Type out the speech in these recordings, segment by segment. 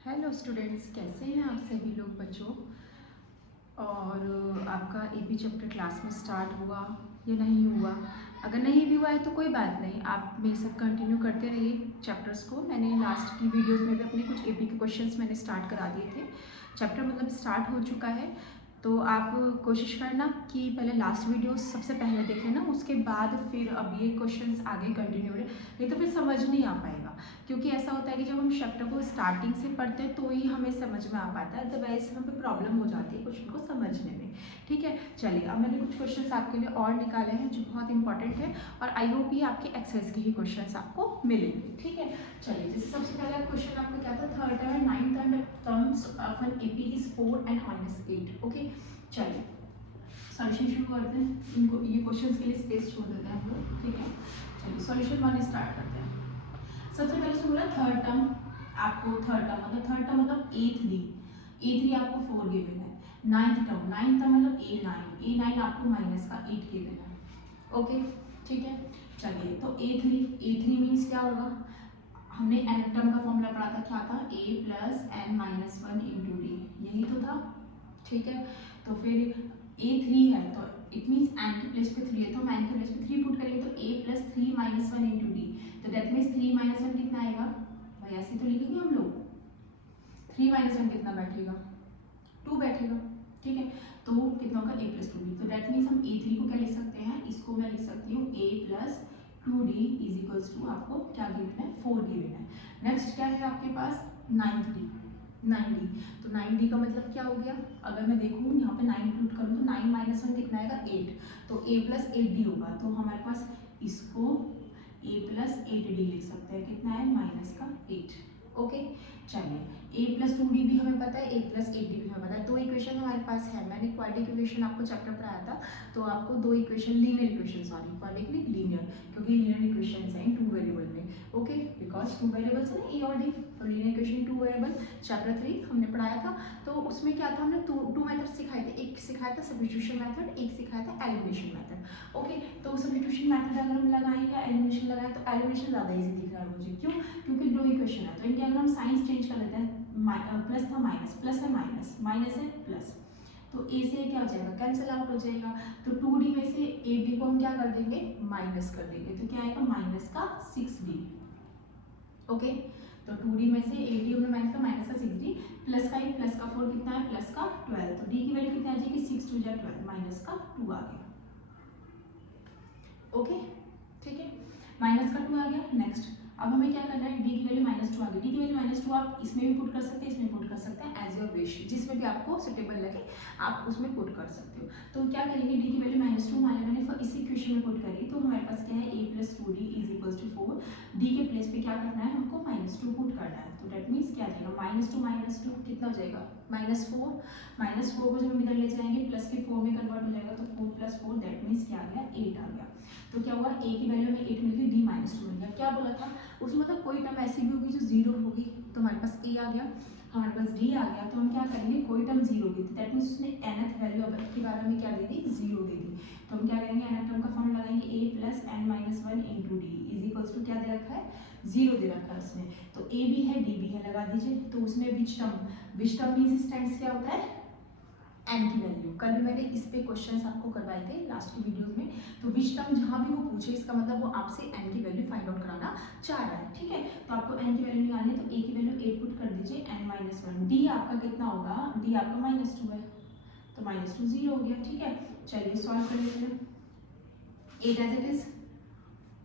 Hello students, कैसे हैं आप सभी लोग बच्चों। और आपका एपी चैप्टर क्लास में स्टार्ट हुआ या नहीं हुआ? अगर नहीं भी हुआ है तो कोई बात नहीं, आप मेरे साथ कंटिन्यू करते रहिए चैप्टर्स को। मैंने लास्ट की वीडियोस में भी अपने कुछ एपी के क्वेश्चंस मैंने स्टार्ट करा दिए थे। चैप्टर मतलब स्टार्ट हो चुका है, तो आप कोशिश करना कि पहले लास्ट वीडियो सबसे पहले देख लेना, उसके बाद फिर अब ये क्वेश्चंस आगे कंटिन्यू रहे, नहीं तो फिर समझ नहीं आ पाएगा। क्योंकि ऐसा होता है कि जब हम चैप्टर को स्टार्टिंग से पढ़ते हैं तो ही हमें समझ में आ पाता है, अदरवाइज हमें पे प्रॉब्लम हो जाती है क्वेश्चन को समझने में। ठीक है, चलिए अब मैंने कुछ क्वेश्चंस आपके लिए और निकाले हैं जो बहुत इंपॉर्टेंट है, और आई होप ये आपके एक्सरसाइज के ही क्वेश्चंस आपको मिलेंगे। ठीक है, चलिए जैसे सबसे पहला क्वेश्चन आपका क्या था, third term and ninth terms of an AP is 4 and -8। Okay, चलिए सॉल्यूशन शुरू करते हैं। इनको ये क्वेश्चंस के लिए स्पेस छोड़ देते हैं हम लोग। ठीक है, चलिए सॉल्यूशन 1 स्टार्ट करते हैं। सबसे पहले उसमें बोला थर्ड टर्म, आपको थर्ड टर्म मतलब ए थ्री आपको 4 गिवन है। नाइन्थ टर्म मतलब ए नाइन आपको माइनस का 8 गिवन है। ओके, ठीक है, चलिए तो ए थ्री मीन्स क्या होगा, हमने एन टर्म का फॉर्मूला पढ़ा था, क्या था, A plus N minus one into D, यही तो था। ठीक है, तो फिर ए थ्री है तो इट मीन्स एन के प्लेस पे 3 है, तो हम एन के प्लेस पे 3 पुट करेंगे तो A plus 3 minus one into D, तो दैट मीन्स 3 माइनस वन कितना आएगा भाई, ऐसे तो लिखेंगे हम लोग। 3 माइनस वन कितना बैठेगा, 2 बैठेगा। ठीक है, तो कितना होगा ए प्लस 2डी, तो दैट मीन्स हम ए थ्री को क्या लिख सकते हैं, इसको मैं लिख सकती हूँ A plus 2d is equals to, आपको क्या गिवन है, 4 गिवन है। नेक्स्ट क्या है आपके पास, 9d। तो 9d का मतलब क्या हो गया, अगर मैं देखूँ यहाँ पे 9 पुट करूँ तो 9 माइनस वन कितना आएगा, 8, तो a प्लस 8d होगा, तो हमारे पास इसको a प्लस 8d लिख सकते हैं, कितना है, माइनस का 8। ओके, चलिए a प्लस 2d भी हमें पता है, a प्लस 8d भी हमें पता है, दो इक्वेशन हमारे पास है। मैंने क्वाड्रेटिक इक्वेशन आपको चैप्टर पढ़ाया था, तो आपको दो equation, linear equation, sorry quadratic linear, क्योंकि लीनियर इक्वेशन है इन 2 वेरिएबल में। ओके, बिकॉज 2 वेरिएबल्स है ए और डी, तो लीनियर इक्वेशन 2 वेरिएबल चैप्टर 3 हमने पढ़ाया था। तो उसमें क्या था, हमने टू मेथड सिखाए थे, एक सिखाया था सब्स्टिट्यूशन मेथड, एक सिखाया था एलिमिनेशन मेथड। ओके, तो सब्स्टिट्यूशन मेथड अगर हम लगाएं या एलिमिनेशन लगाएं तो एलिमिनेशन ज़्यादा इजी दिख रहा है मुझे, क्यों, क्योंकि दो इक्वेशन है, तो इनके अगर हम साइंस चेंज कर लेते हैं, प्लस था माइनस, प्लस है माइनस, माइनस है प्लस, तो ए से क्या हो जाएगा, कैंसिल आउट हो जाएगा, तो 2d में से ए बी को हम क्या कर देंगे, माइनस कर देंगे, तो क्या आएगा, माइनस का 6d। ओके, तो 2d में से ए डी हमने माइनस का 6d, प्लस का 8 प्लस का 4 कितना है, प्लस का 12, तो d की वैल्यू कितनी आ जाएगी, 6 2 12, माइनस का 2 आ गया। ओके, ठीक है, माइनस का 2 आ गया। नेक्स्ट अब हमें क्या करना है, d की वैल्यू -2 आ गई, d की वैल्यू -2 आप इसमें भी पुट कर सकते हैं, इसमें पुट कर सकते हैं, एज योर विश, जिसमें भी आपको सुटेबल लगे आप उसमें पुट कर सकते हो। तो क्या करेंगे, d की वैल्यू -2 मान लें मैंने, इसी इक्वेशन में पुट करी, तो हमारे पास क्या है, a plus 2d is equals to 4, d के प्लेस पे क्या करना है, हमको -2 पुट करना है, तो दैट मीन्स क्या आ जाएगा, -2 कितना हो जाएगा, -4 को जब हम इधर ले जाएंगे प्लस के 4 में कन्वर्ट हो जाएगा, तो 4 + 4 दैट मीन्स क्या आ गया, 8 आ गया। तो क्या हुआ, a की वैल्यू में 8 मिल गई, d -2 मिल गया। क्या बोला था उसमें, मतलब कोई टर्म ऐसी भी होगी जो 0 होगी, तो हमारे पास a आ गया, हमारे पास d आ गया, तो हम क्या करेंगे, कोई टर्म 0 होगी, तो दैट मीन्स उसने nth वैल्यू अब की बार हमें क्या दे दी, 0 दे दी, तो हम क्या करेंगे, nth टर्म का फॉर्मूला लगाएंगे, a plus n minus 1 into d is equals to, क्या दे रखा है, 0 दे रखा है उसने, तो a भी है d भी है, लगा दीजिए। तो उसमें विच टर्म मीन्स इस टाइम्स क्या होता है, एन की वैल्यू, कल भी मैंने इस पे क्वेश्चंस आपको करवाए थे लास्ट की वीडियोस में, तो विच टर्म जहां भी वो पूछे इसका मतलब वो आपसे एन की वैल्यू फाइंड आउट कराना चाह रहा है। ठीक है, तो आपको एन की वैल्यू निकालनी है, तो ए की वैल्यू 8 पुट कर दीजिए, n माइनस 1, डी आपका कितना होगा, डी आपका -2 है, तो -2 0 हो गया। ठीक है, चलिए सॉल्व कर लेते हैं, 8 एज इट इज।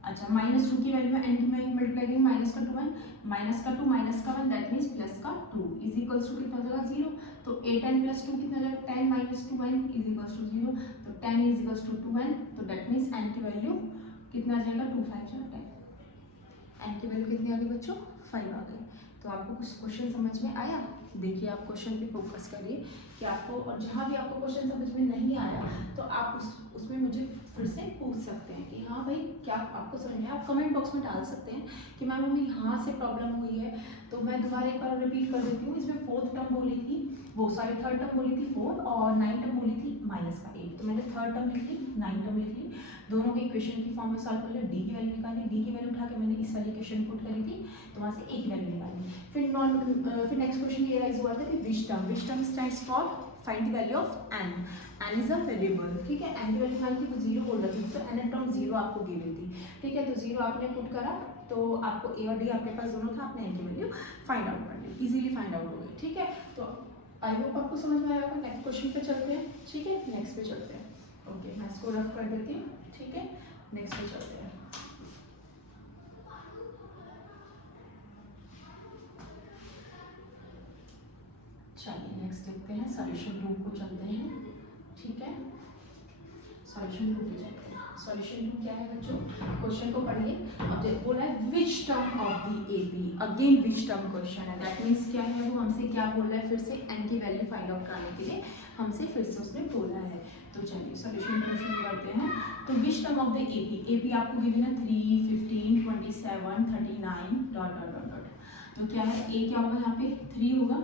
अच्छा, -2 की वैल्यू एन की वैल्यू मल्टीप्लाई करेंगे, माइनस का 2 माइनस का 1 दैट मीन्स प्लस का 2 इज इक्वल्स टू कितना हो जाएगा, 0, तो 8n + 2 कितना हो जाएगा, 10 - 2n इज इक्वल्स टू 0, तो 10 इज इक्वल्स टू 2n, तो दैट मीन्स n की वैल्यू कितना आ जाएगा, 2 5 10, n की वैल्यू कितनी आ गई बच्चों, 5 आ गई। तो आपको कुछ क्वेश्चन समझ में आया, देखिए आप क्वेश्चन पे फोकस करिए कि आपको, और जहाँ भी आपको क्वेश्चन समझ में नहीं आया तो आप उसमें मुझे फिर से पूछ सकते हैं कि हाँ भाई क्या आपको समझ में, आप कमेंट बॉक्स में डाल सकते हैं कि मैम हमें यहाँ से प्रॉब्लम हुई है। तो मैं दोबारा एक बार रिपीट कर देती हूँ, इसमें फोर्थ टर्म बोली थी, वो सॉरी थर्ड टर्म बोली थी 4 और 9 टर्म बोली थी -8। तो मैंने थर्ड टर्म लिख ली, 9 टर्म लिख ली, दोनों के इक्वेशन की फॉर्म में सॉल्व कर लिया, डी की वैल्यू निकाली, डी की वैल्यू उठा के मैंने इस वाली इक्वेशन पुट करी थी, तो वहाँ से ए की वैल्यू निकाली। फिर नेक्स्ट क्वेश्चन ये राइज हुआ था कि which term stands for find the value of n is a variable, ठीक है। एन की वैल्यू फाइंड की, तो 0 बोल रही थी, तो एन टर्म 0 आपको गिवन थी, ठीक है। तो 0 आपने पुट करा, तो आपको ए और डी आपके पास दोनों था, आपने एन की वैल्यू फाइंड आउट कर ली, इजीली फाइंड आउट हो गई, ठीक है। तो आई होप आपको समझ में आया होगा। नेक्स्ट क्वेश्चन पे चलते हैं, ठीक है, नेक्स्ट पे चलते हैं। ओके, मैं इसको रफ कर देती हूँ, ठीक है, नेक्स्ट पे चलते हैं। चलिए नेक्स्ट देखते हैं, सॉल्यूशन रूम को चलते हैं, ठीक है। सॉल्यूशन रूम पे चलते हैं। सॉल्यूशन रूम क्या है बच्चों, क्वेश्चन को पढ़िए। अब देखो बोला है which term of the AP, again which term question है, दैट मीन्स क्या है, वो हमसे क्या बोल रहा है, फिर से एन की वैल्यू फाइंड आउट करने के लिए हमसे फिर से उसने बोला है। तो चलिए सॉल्यूशन को शुरू करते हैं। तो which term of the AP, AP आपको गिवन है 3, 15, 27, 39 डॉट डॉट डॉट डॉट। तो क्या है, ए क्या होगा यहाँ पे 3 होगा,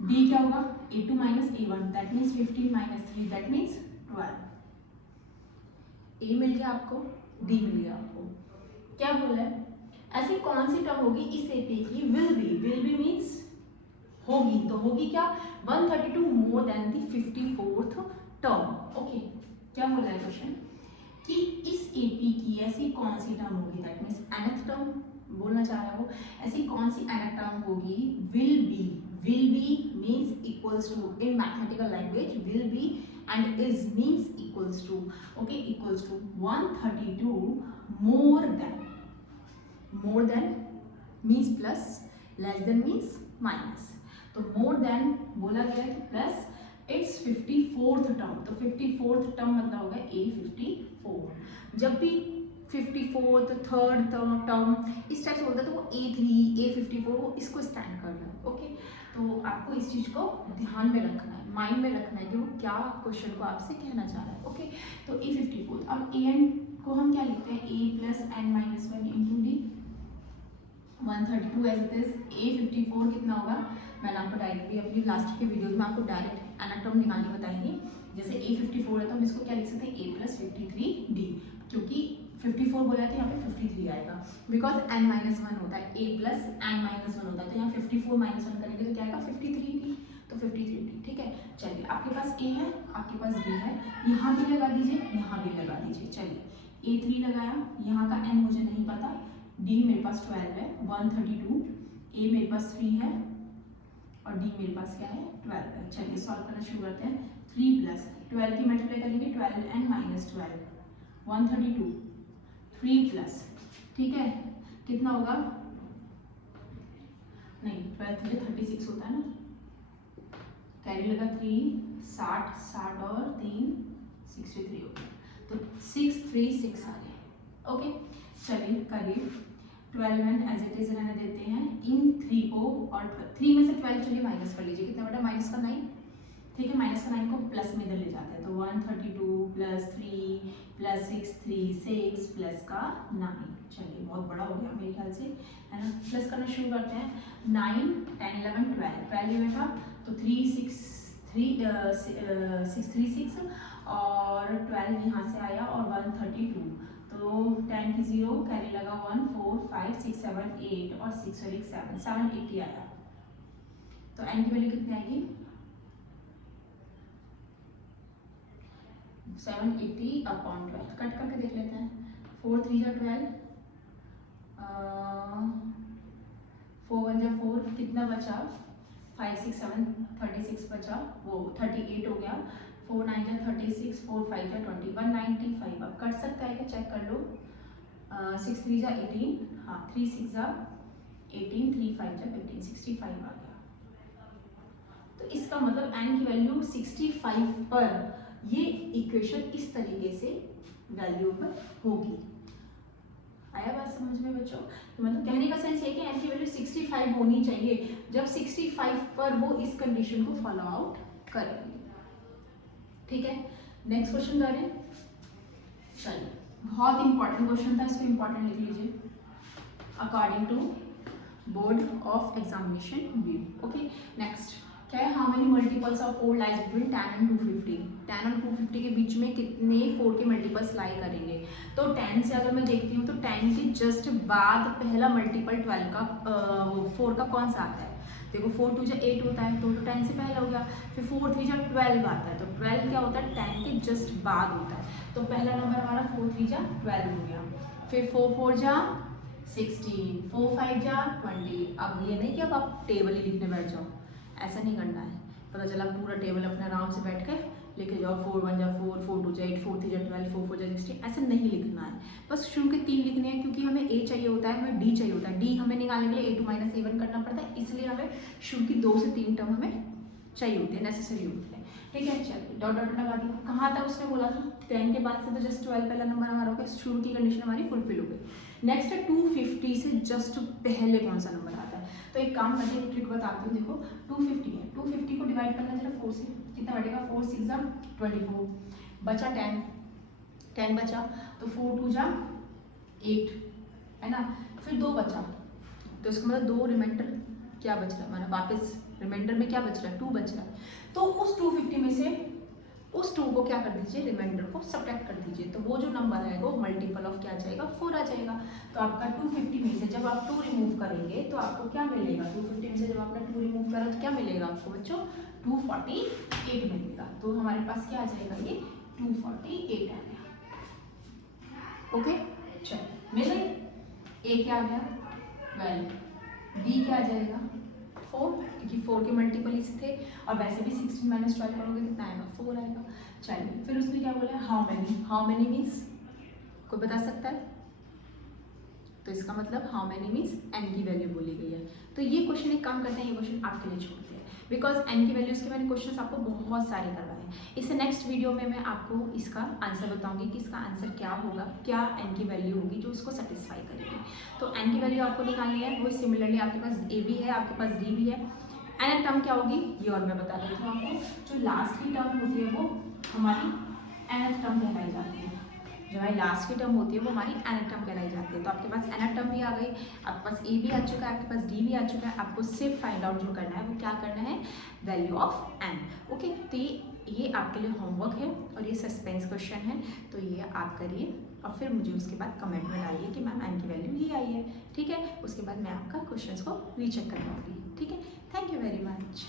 डी क्या होगा a2 minus a1, that means 15 minus 3, that means 12। ए मिल गया आपको, डी मिल गया आपको। क्या बोला है, ऐसी कौन सी टर्म होगी इस एपी की, विल बी मीन्स होगी, तो होगी क्या 132 more than the 54th term. Okay, क्या बोला है क्वेश्चन कि इस एपी की ऐसी कौन सी टर्म होगी, दैट मीन्स nth टर्म बोलना चाह रहा है वो, ऐसी कौन सी nth टर्म होगी, will be means equals to, in mathematical language will be and is means equals to, okay, equals to 132 more than means plus, less than means minus। तो more than बोला गया है तो प्लस इट्स 54th टर्म, तो 54th term मतलब होगा A54। जब भी 54th थर्ड टर्म इस टाइप से बोलता है तो वो A3 A54 वो इसको स्टैंड कर रहा है। ओके, तो आपको इस चीज़ को ध्यान में रखना है, माइंड में रखना है कि वो क्या क्वेश्चन को आपसे कहना चाह रहा है। ओके, तो A54, अब an को हम क्या लिखते हैं, a plus N minus 1 into d, 132 as it is. A54 कितना होगा, मैंने आपको डायरेक्टली अपनी लास्ट के वीडियोज में आपको डायरेक्ट एनाटॉम निकालनी बताई थी। जैसे A54 है तो हम इसको क्या लिख सकते हैं, a प्लस 53d, क्योंकि 54 बोला तो यहाँ पे 53 आएगा, बिकॉज n-1 होता है, a प्लस n-1 होता है, तो यहाँ 54 माइनस 1 करेंगे तो क्या आएगा 53d, तो 53d, ठीक है। चलिए आपके पास a है, आपके पास b है, यहाँ भी लगा दीजिए, यहाँ भी लगा दीजिए। चलिए a3 लगाया, यहाँ का n मुझे नहीं पता, d मेरे पास 12 है, 132, a मेरे पास 3 है और d मेरे पास क्या है 12 है। चलिए सॉल्व करना शुरू करते हैं। 3 प्लस 12 की मल्टीप्लाई करेंगे, 12 n माइनस 12, 132, 3 प्लस, ठीक है, कितना होगा, नहीं 12 3 36 होता है ना, कैरी लगा 3, 60 और 3 63 हो गया, तो 636 आ गया। ओके, चलिए करिए, 12 एन एज इट इज रहने देते हैं, इन 3 को और 3 में से 12 चलिए माइनस कर लीजिए, कितना बेटा माइनस का 9, ठीक है, माइनस का 9 को प्लस में इधर ले जाते हैं, तो 132 प्लस 3 प्लस 6 6 प्लस का 9। चलिए बहुत बड़ा हो गया मेरे ख्याल से, है ना। प्लस करना शुरू करते हैं, 9 10 11 12 ये था, तो 3 6 3 6 और 12 यहाँ से आया और 132, तो 10 की 0 कैरी लगा 1 4 5 6 7 8 और 6 और 1 7 780 आया। तो एन की वैल्यू कितनी आएगी, 780 अपॉन 12, कट करके देख लेते हैं, 4 3 जा 12, 4 1 जा 4, कितना बचा 5 6 7 36 बचा, वो 38 हो गया, 4 9 जा 36, 4 5 जा 20, 195। अब कट सकता है क्या, चेक कर लो, 6 3 जा 18, हाँ 3 6 जा 18, 3 5 जा 15, 65 आ गया। तो इसका मतलब एन की वैल्यू 65 पर ये इक्वेशन इस तरीके से वैल्यूएबल होगी। आया बात समझ में बच्चों, तो मतलब कहने का सेंस ये कि एन की वैल्यू 65 होनी चाहिए, जब 65 पर वो इस कंडीशन को फॉलो आउट करेंगे। ठीक है, नेक्स्ट क्वेश्चन करें। चलिए, बहुत इंपॉर्टेंट क्वेश्चन था, इसको इंपॉर्टेंट लिख लीजिए। According to board of examination view. Okay, next क्या है, how many multiples of 4 lies between 10 and 250। 10 और 250 के बीच में कितने 4 के मल्टीपल्स लाई करेंगे। तो 10 से अगर मैं देखती हूँ तो 10 के जस्ट बाद पहला मल्टीपल 12 का 4 का कौन सा आता है। देखो 4 2 जा 8 होता है, तो 10 से पहले हो गया। फिर 4 3 जा 12 आता है, तो 12 क्या होता है 10 के जस्ट बाद होता है। तो पहला नंबर हमारा 4 3 जा 12 हो गया। फिर 4 4 जा 16, 4 5 जा 20। अब ये नहीं कि अब आप टेबल ही लिखने बैठ जाओ, ऐसा नहीं करना है। पता चला पूरा टेबल अपने आराम से बैठ के लिखे जाओ, 4 1 जा 4, 4 2 जा 8, 4 3 जा 12, 4 4 जा 16, ऐसा नहीं लिखना है। बस शुरू के 3 लिखने हैं, क्योंकि हमें ए चाहिए होता है, हमें डी चाहिए होता है। डी हमें निकालने के लिए A2 - A1 करना पड़ता है, इसलिए हमें शुरू की 2 से 3 टर्म हमें चाहिए होती है, नेसेसरी होती है। ठीक है, चलिए डॉट डॉट लगा दिया। कहाँ तक उसने बोला था, 10 के बाद से तो जस्ट 12 पहला नंबर हमारा हो गया, शुरू की कंडीशन हमारी फुलफिल हो गई। नेक्स्ट है 250 से जस्ट पहले कौन सा नंबर आता है। तो एक काम करते हैं, ट्रिक बताती हूँ। देखो 250 है, 250 को डिवाइड करना जरा 4 से, कितना बचेगा 4 6 जा 24, बचा 10, 10 बचा, तो 4 2 जा 8 है ना। फिर 2 बचा, तो इसका मतलब 2 रिमाइंडर क्या बच रहा है हमारा, वापस रिमाइंडर में क्या बच रहा है 2 बच रहा है। तो उस 250 में से उस 2 को क्या कर दीजिए, रिमाइंडर को सब्ट्रैक्ट कर दीजिए, तो वो जो नंबर आएगा वो मल्टीपल ऑफ क्या आ जाएगा 4 आ जाएगा। तो आपका 250 में से जब आप 2 रिमूव करेंगे तो आपको क्या मिलेगा, 250 में से जब आपने 2 रिमूव करा तो क्या मिलेगा आपको बच्चों 248 मिलेगा। तो हमारे पास क्या आ जाएगा, ये 248 आ गया। ओके, चलो मिल गई। ए क्या आ गया 12, बी क्या आ जाएगा 4, क्योंकि 4 के मल्टीपल्स थे, और वैसे भी 16 - 12 करोगे कितना आएगा 4 आएगा। चलिए, फिर उसने क्या बोला, हाउ मैनी मीन्स कोई बता सकता है। तो इसका मतलब हाउ मैनी मीन्स n की वैल्यू बोली गई है। तो ये क्वेश्चन एक काम करते हैं, ये क्वेश्चन आपके लिए छोड़ते हैं, बिकॉज n की वैल्यूज़ के मैंने क्वेश्चन आपको बहुत सारे करवाए हैं। इससे नेक्स्ट वीडियो में मैं आपको इसका आंसर बताऊंगी कि इसका आंसर क्या होगा, क्या n की वैल्यू होगी जो उसको सेटिस्फाई करेगी। तो n की वैल्यू आपको निकालनी है, वो सिमिलरली आपके पास a भी है, आपके पास d भी है। nth टर्म क्या होगी ये और मैं बता देती हूँ आपको। जो लास्ट की टर्म होती है वो हमारी nth टर्म कहलाई जाती है। जो हमारी लास्ट की टर्म होती है वो हमारी nth टर्म कहलाई जाती है। तो आपके पास nth टर्म भी आ गई, आपके पास a भी आ चुका है, आपके पास d भी आ चुका है। आपको सिर्फ फाइंड आउट जो करना है वो क्या करना है, वैल्यू ऑफ n। ओके, तो ये आपके लिए होमवर्क है और ये सस्पेंस क्वेश्चन है, तो ये आप करिए और फिर मुझे उसके बाद कमेंट में डालिए कि मैम n की वैल्यू ये आई है। ठीक है, उसके बाद मैं आपका क्वेश्चन को रीचेक करवाऊंगी। ठीक है, थैंक यू वेरी मच।